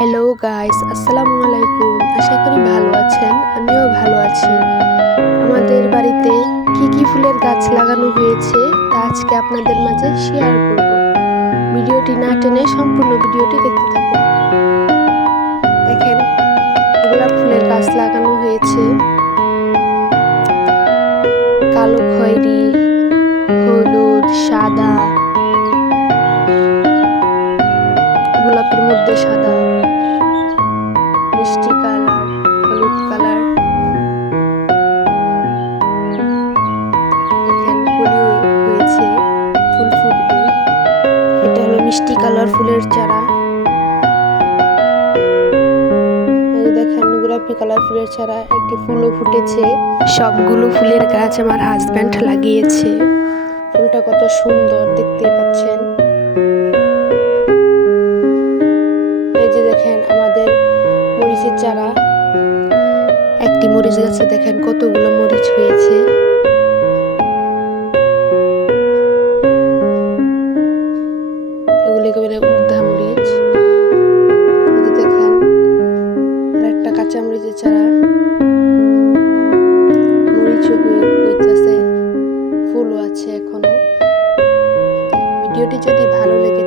Hello guys, আসসালামু আলাইকুম। আশা করি ভালো আছেন, আমিও ভালো আছি। আমাদের বাড়িতে কি কি ফুলের গাছ লাগানো হয়েছে তা আজকে আপনাদের মাঝে শেয়ার করব। ভিডিওটি না টেনে সম্পূর্ণ ভিডিওটি দেখতে থাকুন। দেখেন, গোলাপ ফুলের গাছ লাগানো হয়েছে। কালো খয়েরি, হলুদ, সাদা, গোলাপের মধ্যে সাদা, মিষ্টি কালার, হলুদ কালার। দেখেন, কলিও হয়েছে, ফুল ফুটবে। এটা হলো মিষ্টি কালার ফুলের চারা। এই দেখেন, গোলাপি কালার ফুলের চারা, একটি ফুলও ফুটেছে। সবগুলো ফুলের গাছ আমার হাজব্যান্ড লাগিয়েছে। ফুলটা কত সুন্দর দেখতে পাচ্ছেন। এই যে দেখেন আমাদের মরিচের চারা, একটি মরিচ গাছে দেখেন কতগুলো মরিচ হয়েছে। এগুলিকে বলে উর্ধা মরিচ। এই যে দেখেন আরেকটা কাঁচা মরিচের চারা, মরিচও হইতেছে, ফুলও আছে এখনো। ভিডিওটি যদি ভালো লেগে